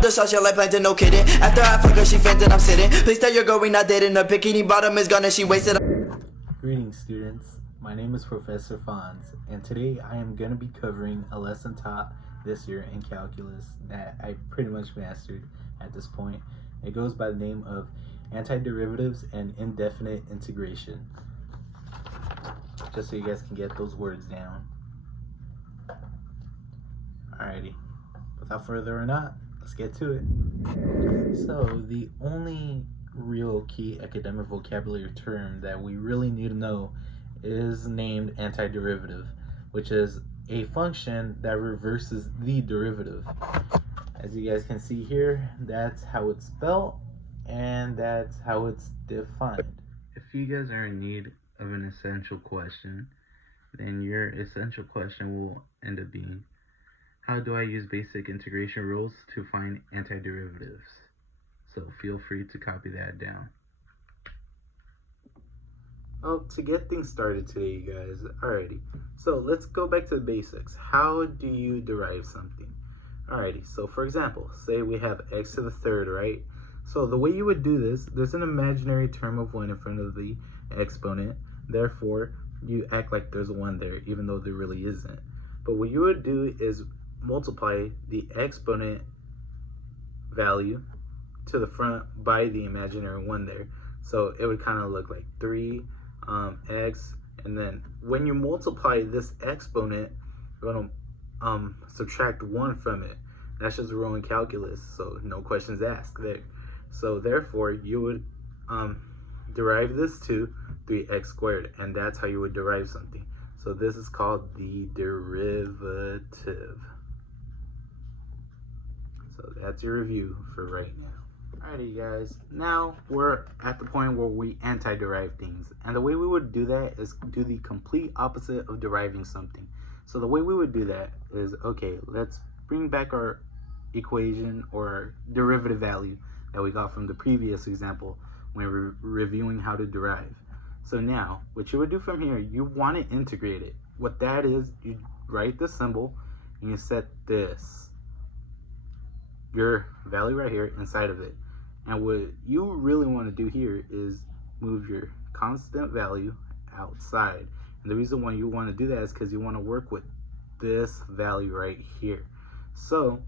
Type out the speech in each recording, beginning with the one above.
on the social like planted, no kidding. After I fuck her, she fainted, I'm sitting. Please tell your girl we not dating. Her bikini bottom is gone and she wasted. Greetings, students. My name is Professor Fonz, and today I am going to be covering a lesson taught this year in calculus that I pretty much mastered at this point. It goes by the name of Antiderivatives and Indefinite Integration. Just so you guys can get those words down. Alrighty, without further ado, let's get to it. So the only real key academic vocabulary term that we really need to know is named antiderivative, which is a function that reverses the derivative. As you guys can see here, that's how it's spelled and that's how it's defined. If you guys are in need of an essential question, then your essential question will end up being, how do I use basic integration rules to find antiderivatives? So feel free to copy that down. Oh, to get things started today, you guys, alrighty. So let's go back to the basics. How do you derive something? Alrighty, so for example, say we have x to the third, right? So the way you would do this, there's an imaginary term of 1 in front of the exponent. Therefore, you act like there's a 1 there, even though there really isn't. But what you would do is multiply the exponent value to the front by the imaginary 1 there. So it would kind of look like 3 x, and then when you multiply this exponent, you're going to subtract 1 from it. That's just Roman calculus, so no questions asked there. So therefore, you would derive this to 3x squared, and that's how you would derive something. So this is called the derivative. So that's your review for right now. Alrighty guys, now we're at the point where we antiderive things. And the way we would do that is do the complete opposite of deriving something. So the way we would do that is, okay, let's bring back our equation or derivative value that we got from the previous example when we're reviewing how to derive. So now, what you would do from here, you want to integrate it. What that is, you write the symbol and you set this, your value right here, inside of it. And what you really want to do here is move your constant value outside. And the reason why you want to do that is because you want to work with this value right here. So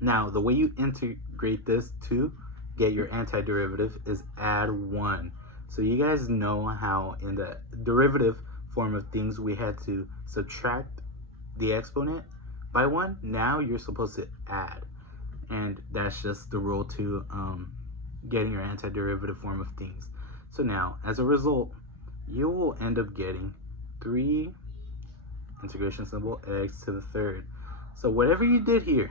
now the way you integrate this to get your antiderivative is add 1. So you guys know how in the derivative form of things we had to subtract the exponent by 1. Now you're supposed to add. And that's just the rule to getting your antiderivative form of things. So now, as a result, you will end up getting 3 integration symbol x to the third. So whatever you did here,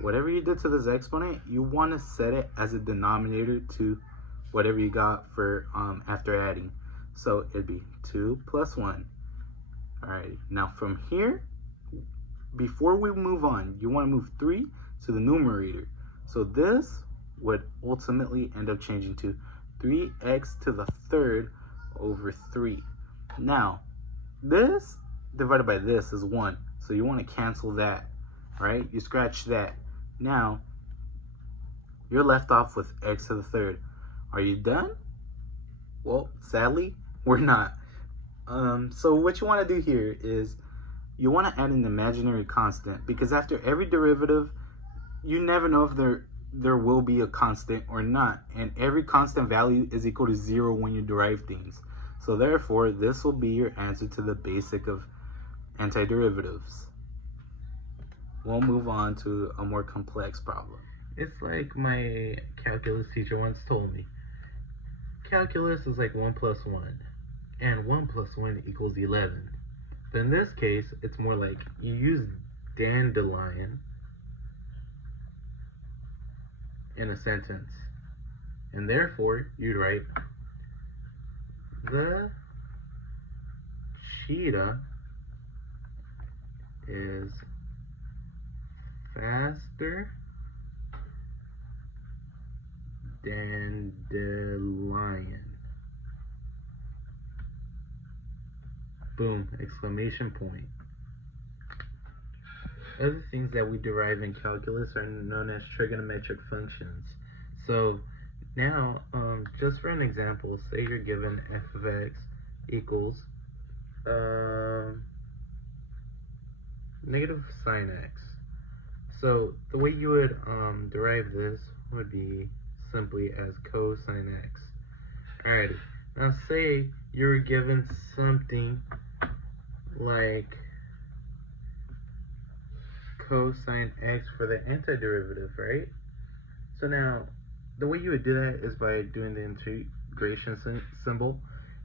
whatever you did to this exponent, you want to set it as a denominator to whatever you got for after adding. So it'd be 2 plus 1. Alright, now from here, before we move on, you want to move 3 to the numerator. So this would ultimately end up changing to 3x to the third over 3. Now, this divided by this is 1. So you want to cancel that, right? You scratch that. Now, you're left off with x to the third. Are you done? Well, sadly, we're not. So what you want to do here is you want to add an imaginary constant, because after every derivative, you never know if there will be a constant or not, and every constant value is equal to 0 when you derive things. So therefore, this will be your answer to the basic of antiderivatives. We'll move on to a more complex problem. It's like my calculus teacher once told me. Calculus is like 1 plus 1, and 1 plus 1 equals 11. But in this case, it's more like you use dandelion in a sentence, and therefore you'd write, the cheetah is faster than the lion. Boom, exclamation point. Other things that we derive in calculus are known as trigonometric functions. So now, just for an example, say you're given f of x equals negative sine x. So the way you would derive this would be simply as cosine x. Alrighty, now say you're given something like cosine x for the antiderivative, right? So now, the way you would do that is by doing the integration symbol,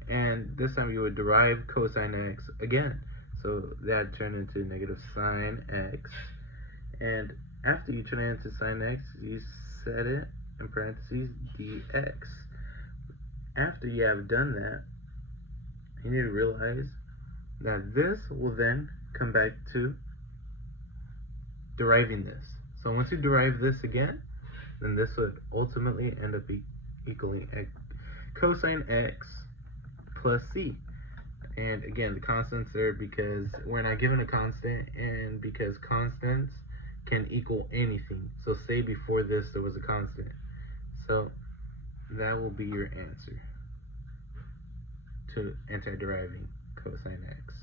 and this time you would derive cosine x again. So that turned into negative sine x, and after you turn it into sine x, you set it in parentheses dx. After you have done that, you need to realize that this will then come back to deriving this. So once you derive this again, then this would ultimately end up equaling cosine x plus c. And again, the constant's there because we're not given a constant, and because constants can equal anything. So say before this there was a constant. So that will be your answer to anti-deriving cosine x.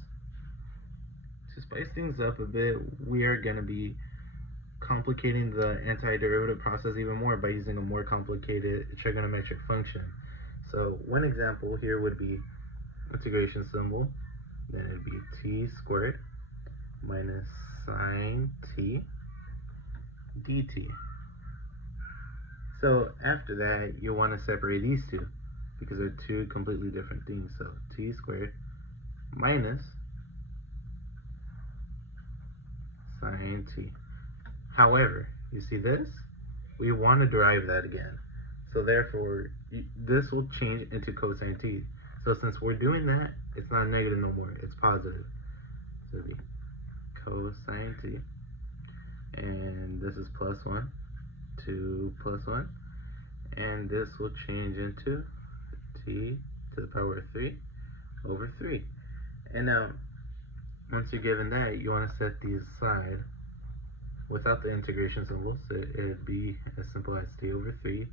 To spice things up a bit, we are going to be complicating the antiderivative process even more by using a more complicated trigonometric function. So one example here would be integration symbol, then it'd be t squared minus sine t dt. So after that, you want to separate these two because they're two completely different things. So t squared minus sine t. However, you see this? We want to derive that again. So therefore, this will change into cosine t. So since we're doing that, it's not negative no more, it's positive. So it'll be cosine t. And this is plus 1, 2 plus 1. And this will change into t to the power of 3 over 3. And now, once you're given that, you want to set these aside without the integration symbol, so it'd be as simple as t over 3,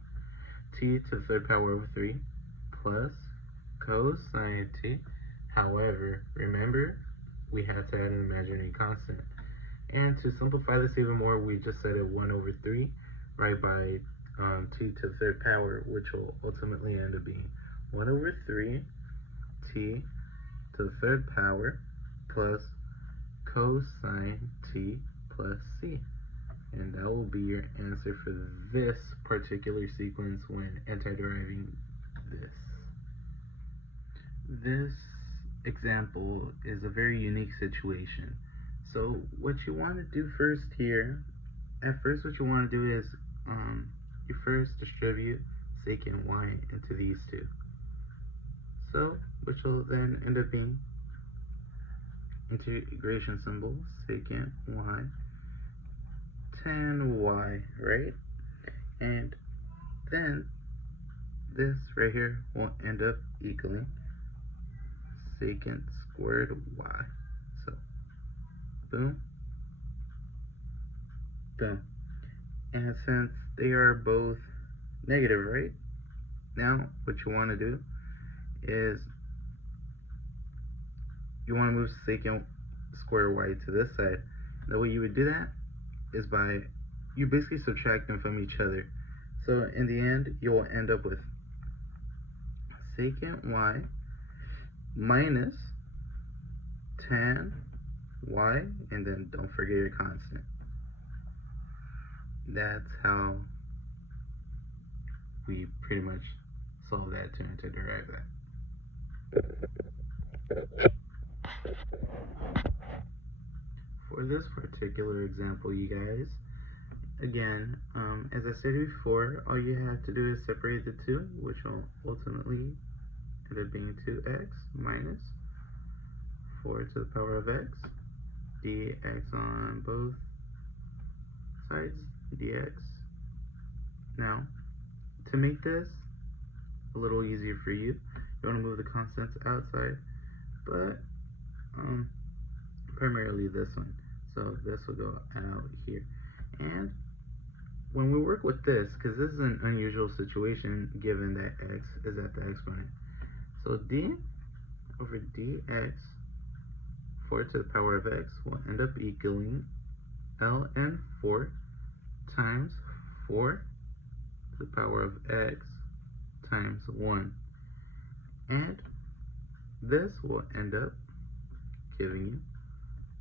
t to the third power over 3, plus cosine t. However, remember, we had to add an imaginary constant. And to simplify this even more, we just set it 1 over 3, right by t to the third power, which will ultimately end up being 1 over 3 t to the third power plus cosine t plus c. And that will be your answer for this particular sequence when anti-deriving this. This example is a very unique situation. So what you want to do first here, at first what you want to do is you first distribute secant y into these two. So, which will then end up being integration symbol secant y tan y, right? And then this right here will end up equaling secant squared y. So, boom, boom. And since they are both negative, right? Now, what you want to do is you want to move secant squared y to this side. The way you would do that is by you basically subtract them from each other. So in the end, you will end up with secant y minus tan y, and then don't forget your constant. That's how we pretty much solve that to derive that. For this particular example, you guys, again, as I said before, all you have to do is separate the two, which will ultimately end up being 2x minus 4 to the power of x, dx on both sides, dx. Now, to make this a little easier for you, you want to move the constants outside, but primarily this one. So this will go out here. And when we work with this, because this is an unusual situation given that x is at the exponent. So d over dx 4 to the power of x will end up equaling ln 4 times 4 to the power of x times 1. And this will end up giving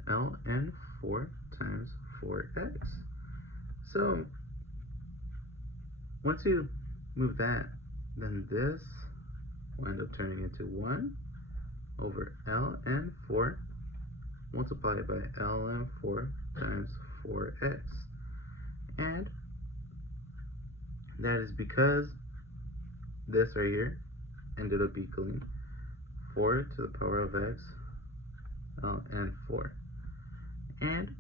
you ln 4 times 4x. So once you move that, then this will end up turning into 1 over ln 4 multiplied by ln 4 times 4x. And that is because this right here ended up equaling 4 to the power of x ln 4. And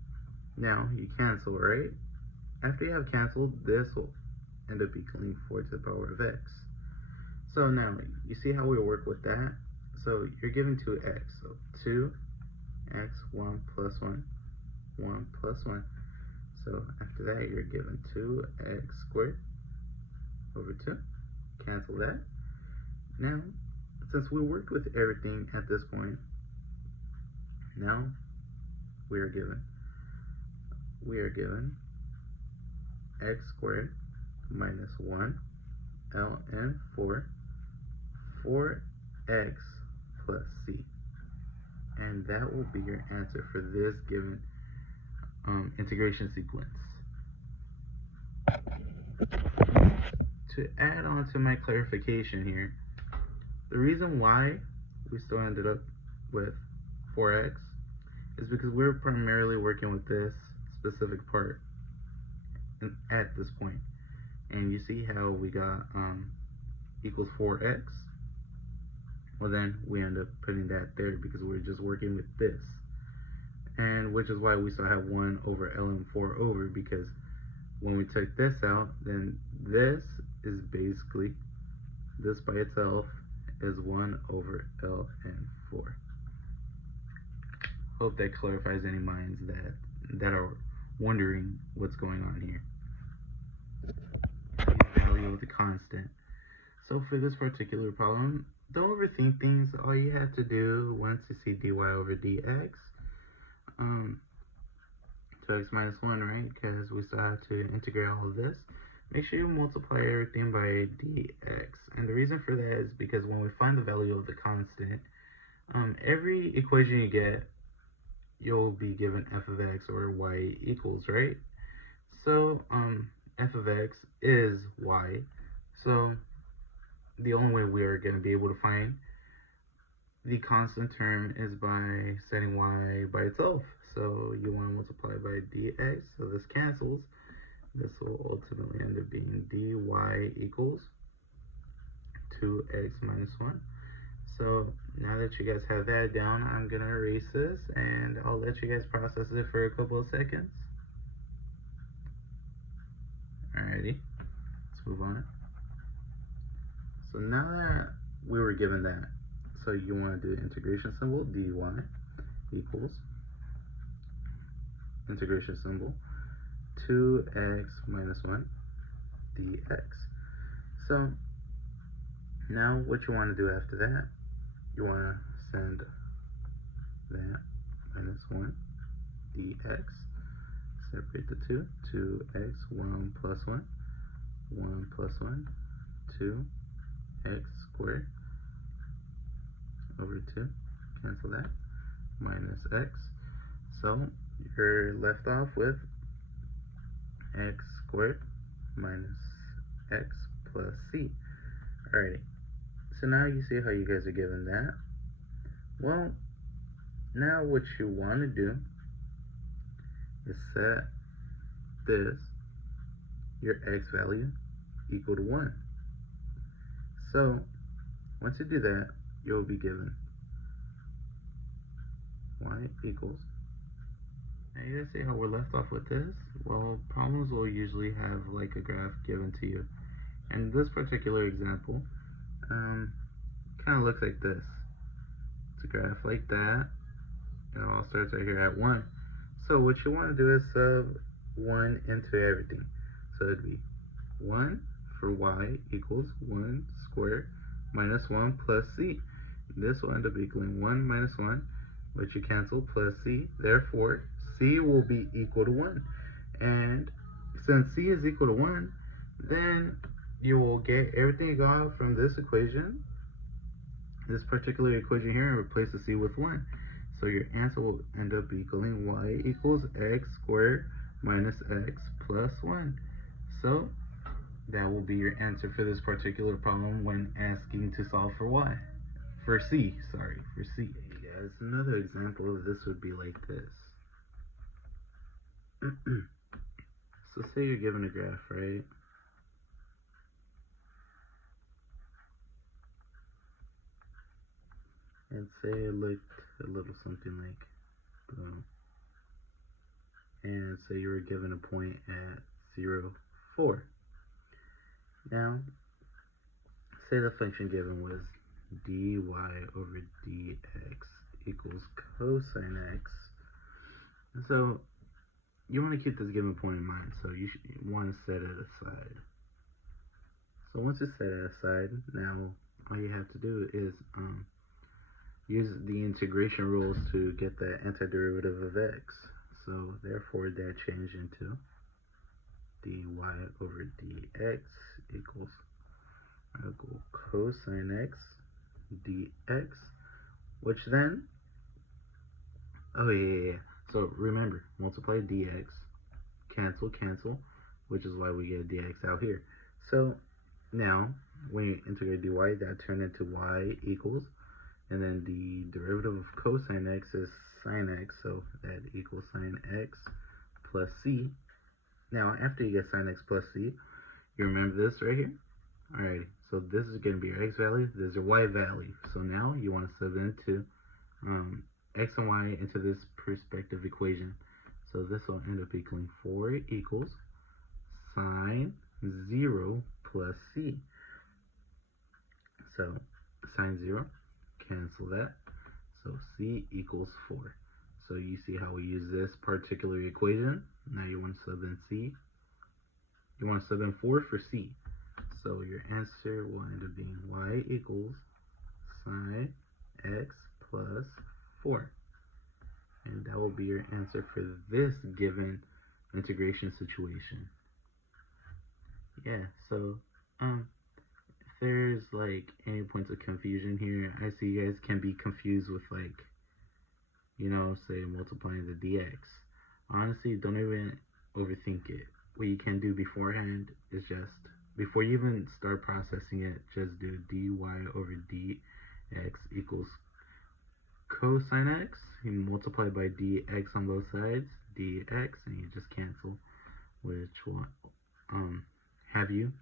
now you cancel, right? After you have canceled, this will end up equaling 4 to the power of x. So now, you see how we work with that? So you're given 2x, so 2x, 1 plus 1, 1 plus 1. So after that, you're given 2x squared over 2. Cancel that. Now, since we worked with everything at this point, now we are given x squared minus 1 ln 4 4x plus c, and that will be your answer for this given integration sequence. To add on to my clarification here, the reason why we still ended up with 4x is because we're primarily working with this specific part at this point. And you see how we got equals 4x? Well, then we end up putting that there because we're just working with this. And which is why we still have 1 over ln 4 over, because when we take this out, then this is basically, this by itself is 1 over ln 4. Hope that clarifies any minds that are wondering what's going on here. The value of the constant. So for this particular problem, don't overthink things. All you have to do once you see dy over dx, 2x minus 1, right? Because we still have to integrate all of this. Make sure you multiply everything by dx. And the reason for that is because when we find the value of the constant, every equation you get, you'll be given f of x or y equals, right? So f of x is y. So the only way we are going to be able to find the constant term is by setting y by itself. So you want to multiply by dx, so this cancels. This will ultimately end up being dy equals 2x minus 1. So now that you guys have that down, I'm going to erase this and I'll let you guys process it for a couple of seconds. Alrighty, let's move on. So now that we were given that, so you want to do the integration symbol, dy equals integration symbol 2x minus 1 dx. So now what you want to do after that, you want to send that minus 1 dx, separate the two, 2x, 1 plus 1, 1 plus 1, 2x squared over 2, cancel that, minus x. So you're left off with x squared minus x plus c. Alrighty, so now you see how you guys are given that. Well, now what you want to do is set this, your x value, equal to 1. So once you do that, you'll be given y equals, now you guys see how we're left off with this? Well, problems will usually have like a graph given to you. And this particular example kind of looks like this. It's a graph like that. It all starts right here at 1. So what you want to do is sub 1 into everything. So it'd be 1 for y equals 1 squared minus 1 plus c. This will end up equaling 1 minus 1, which you cancel, plus c. Therefore, c will be equal to 1. And since c is equal to 1, then you will get everything you got from this equation, this particular equation here, and replace the c with 1. So your answer will end up equaling y equals x squared minus x plus 1. So that will be your answer for this particular problem when asking to solve for y. For c, sorry, for c. Hey guys, another example of this would be like this. So say you're given a graph, right? And say it looked a little something like boom. And say you were given a point at 0, 4. Now, say the function given was dy over dx equals cosine x. So you want to keep this given point in mind, so you want to set it aside. So once you set it aside, now all you have to do is use the integration rules to get the antiderivative of x. So therefore that changed into dy over dx equals cosine x dx, which then, so remember, multiply dx, cancel, which is why we get dx out here. So now when you integrate dy, that turned into y equals, and then the derivative of cosine x is sine x, so that equals sine x plus c. Now after you get sine x plus c, you remember this right here? Alrighty, so this is going to be your x value, this is your y value. So now you want to sub into x and y into this perspective equation. So this will end up equaling 4 equals sine 0 plus c. So sine 0, cancel that. So c equals 4. So you see how we use this particular equation. Now you want to sub in c. You want to sub in 4 for c. So your answer will end up being y equals sine x plus 4. And that will be your answer for this given integration situation. Yeah, so if there's like any points of confusion here, I see you guys can be confused with like, say multiplying the dx. Honestly, don't even overthink it. What you can do beforehand is just, before you even start processing it, just do dy over dx equals cosine x. You multiply by dx on both sides, dx, and you just cancel, which will have you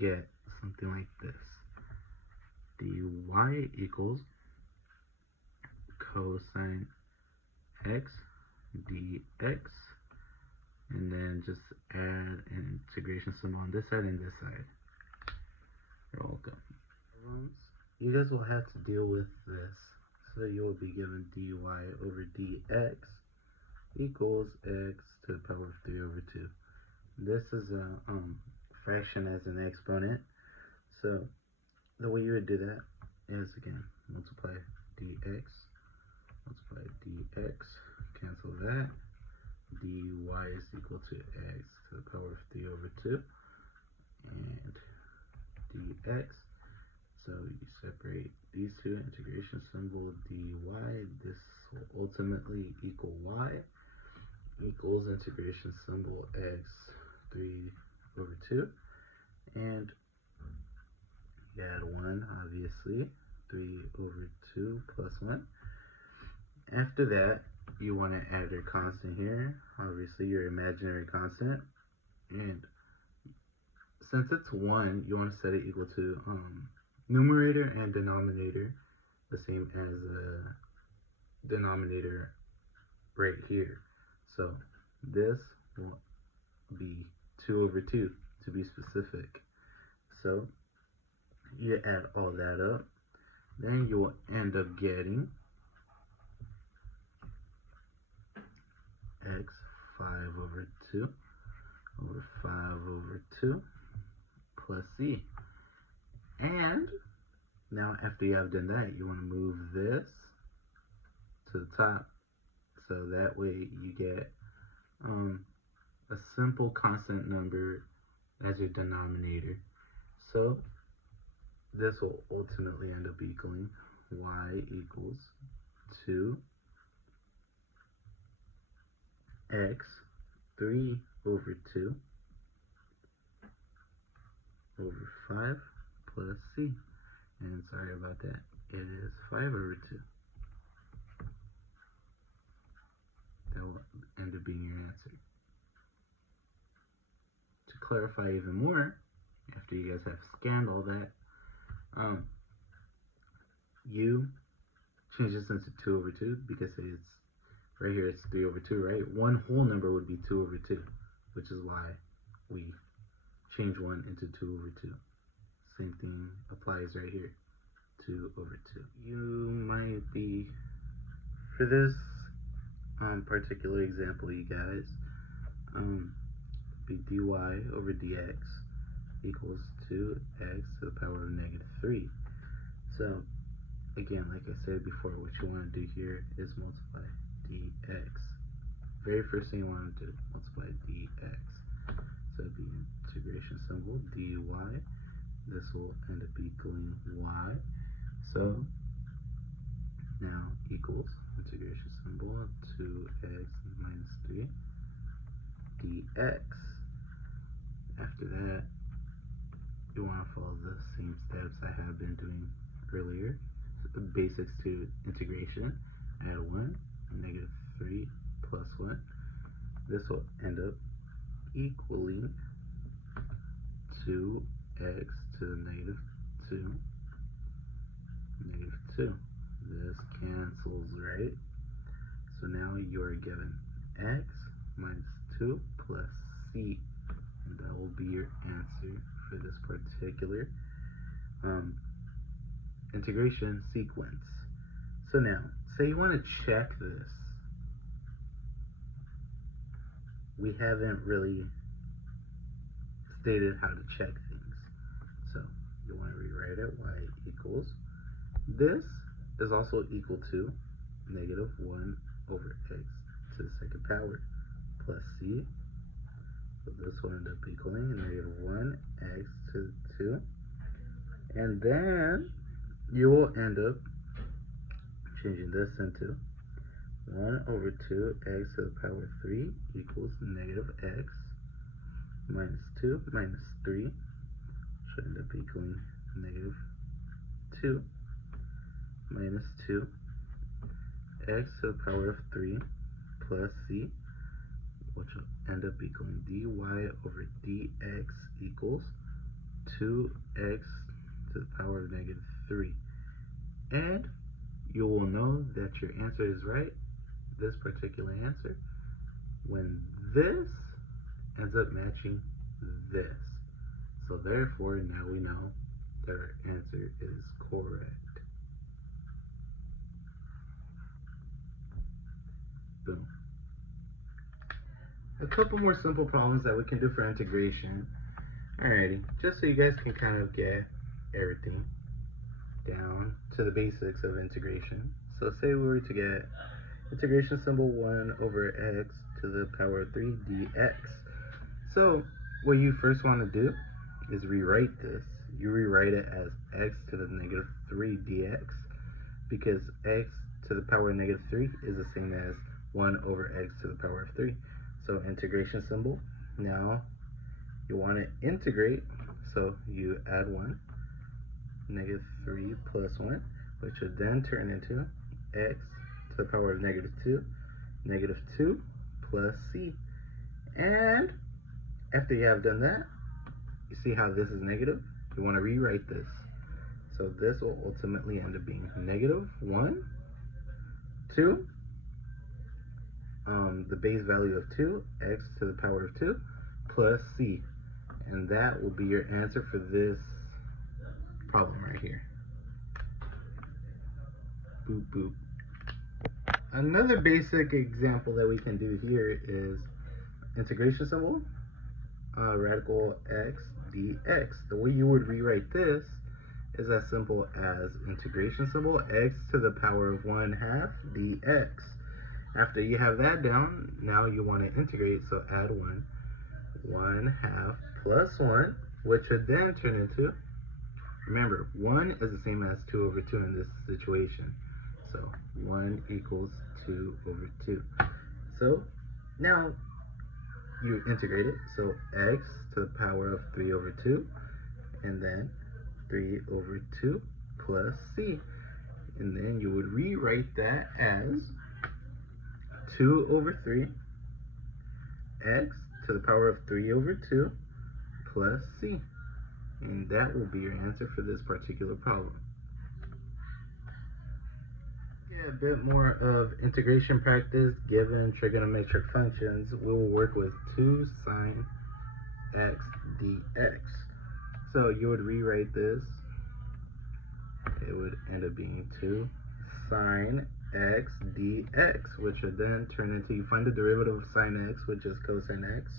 get something like this. dy equals cosine x dx, and then just add an integration symbol on this side and this side. You're welcome. You guys will have to deal with this. So you will be given dy over dx equals x to the power of 3 over 2. This is a fraction as an exponent. So the way you would do that is, again, multiply dx, cancel that. dy is equal to x to the power of 3 over 2, and dx. So you separate these two, integration symbol dy, this will ultimately equal y, equals integration symbol x 3 over 2, and you add 1, obviously, 3 over 2 plus 1. After that, you want to add your constant here, obviously your imaginary constant, and since it's 1, you want to set it equal to numerator and denominator, the same as the denominator right here. So this will be 2 over 2 to be specific. So you add all that up, then you will end up getting x 2 over 5 over 2 plus c. And now after you have done that, you want to move this to the top, so that way you get a simple constant number as your denominator. So this will ultimately end up equaling y equals 2x 3 over 2 over 5 plus c. And sorry about that, it is 5 over 2. That will end up being your answer. To clarify even more, after you guys have scanned all that, you change this into 2 over 2 because it's right here, it's 3 over 2, right? One whole number would be 2 over 2, which is why we change 1 into 2 over 2. Same thing applies right here, 2 over 2. You might be, for this particular example, you guys, be dy over dx equals 2x to the power of negative 3. So again, like I said before, what you want to do here is multiply dx. Very first thing you want to do, multiply dx. So it'd be integration symbol dy. This will end up equaling y. So now equals integration symbol 2x minus 3 dx. After that, you want to follow the same steps I have been doing earlier. The basics to integration. Add 1, negative 3 plus 1. This will end up equaling 2x to the negative 2, negative 2. This cancels, right? So now you are given x minus 2 plus c. And that will be your answer for this particular integration sequence. So now, say you want to check this. We haven't really stated how to check things. So you want to rewrite it, y equals. This is also equal to negative 1 over x to the second power plus c. So this will end up equaling negative 1x to the 2. And then you will end up changing this into 1 over 2x to the power 3 equals negative x minus 2 minus 3 should end up equaling negative 2 minus 2 x to the power of 3 plus c, which will end up equaling dy over dx equals 2x to the power of negative 3. And you will know that your answer is right, this particular answer, when this ends up matching this. So therefore, now we know that our answer is correct. Boom. A couple more simple problems that we can do for integration. Alrighty, just so you guys can kind of get everything down to the basics of integration. So say we were to get integration symbol 1 over x to the power of 3 dx. So what you first want to do is rewrite this. You rewrite it as x to the negative 3 dx, because x to the power of negative 3 is the same as 1 over x to the power of 3. So integration symbol. Now you want to integrate, so you add 1, negative 3 plus 1, which would then turn into x to the power of negative 2, negative 2 plus c. And after you have done that, you see how this is negative? You want to rewrite this. So this will ultimately end up being negative 1, 2, the base value of 2, x to the power of 2, plus c. And that will be your answer for this problem right here. Boop, boop. Another basic example that we can do here is integration symbol, radical x dx. The way you would rewrite this is as simple as integration symbol x to the power of 1/2 dx. After you have that down, now you want to integrate, so add 1/2 plus 1, which would then turn into, remember, 1 is the same as 2 over 2 in this situation. So 1 equals 2 over 2. So now you integrate it, so x to the power of 3 over 2, and then 3 over 2 plus c. And then you would rewrite that as 2 over 3 x to the power of 3 over 2 plus c. And that will be your answer for this particular problem. A bit more of integration practice. Given trigonometric functions, we will work with 2 sine x dx. So you would rewrite this. It would end up being 2 sine x dx, which would then turn into, you find the derivative of sine x, which is cosine x.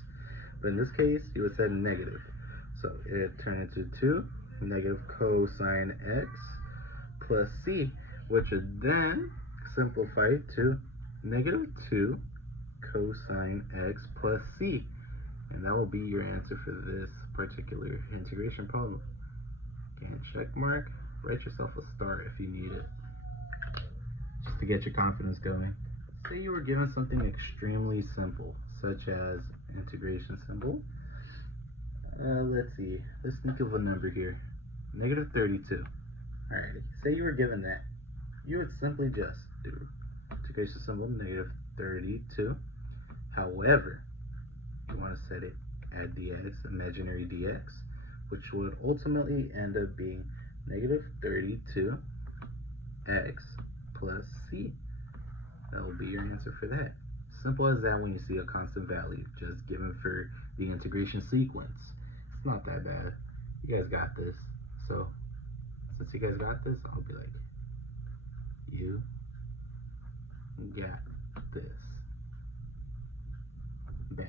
But in this case, you would set negative. So it turned into 2 negative cosine x plus c, which would then simplify to negative 2 cosine x plus c. And that will be your answer for this particular integration problem. Again, check mark, write yourself a star if you need it, just to get your confidence going. Say you were given something extremely simple, such as integration symbol. Let's see, let's think of a number here, negative 32. Alrighty, say you were given that. You would simply just do integration symbol negative 32. However, you want to set it at dx, imaginary dx, which would ultimately end up being negative 32 x plus c. That will be your answer for that. Simple as that when you see a constant value, just given for the integration sequence. It's not that bad. You guys got this. So, since you guys got this, I'll be like, you got this. Bam.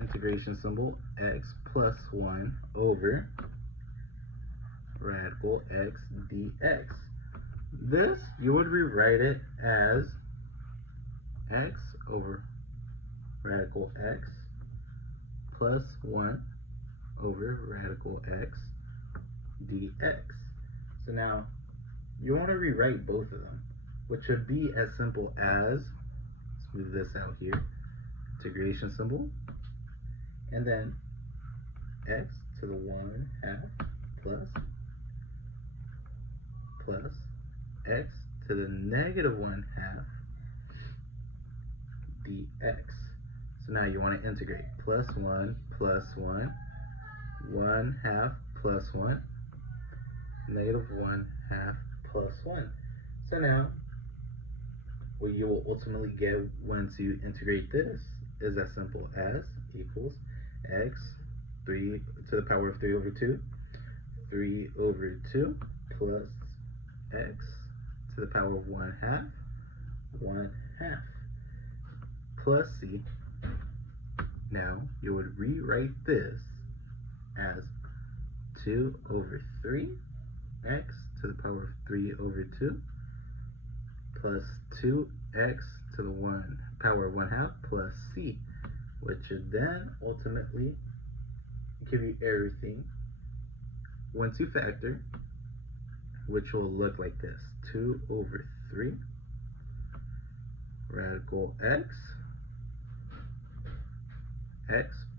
Integration symbol x plus 1 over radical x dx. This, you would rewrite it as x over radical x plus 1 over radical x dx. So now, you want to rewrite both of them, which would be as simple as, let's move this out here, integration symbol, and then x to the 1/2 plus x to the negative 1/2 dx. So now you want to integrate plus 1 plus 1, 1/2 plus 1, negative 1/2 plus 1. So now, what you will ultimately get once you integrate this is as simple as equals x 3 to the power of 3 over 2, 3 over 2 plus x to the power of 1/2, 1/2 plus c. Now you would rewrite this as 2 over 3 x to the power of 3 over 2 plus 2x to the power of 1/2 plus c, which would then ultimately give you everything once you factor, which will look like this: 2 over 3 radical x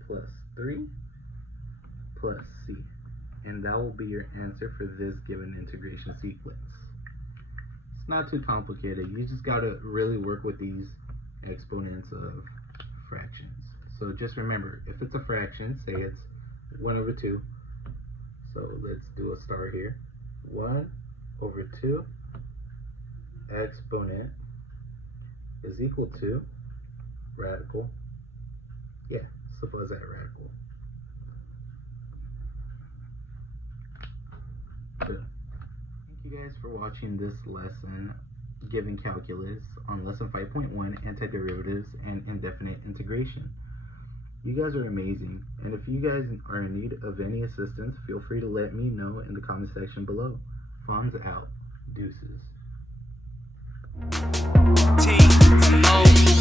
plus 3 plus c. And that will be your answer for this given integration sequence. It's not too complicated. You just got to really work with these exponents of fractions. So just remember, if it's a fraction, say it's 1 over 2. So let's do a star here. 1 over 2 exponent is equal to radical. Yeah, simple as that, radical. Thank you guys for watching this lesson. given calculus on lesson 5.1, antiderivatives and indefinite integration. You guys are amazing, and if you guys are in need of any assistance, feel free to let me know in the comment section below. Fonz out. Deuces. T-O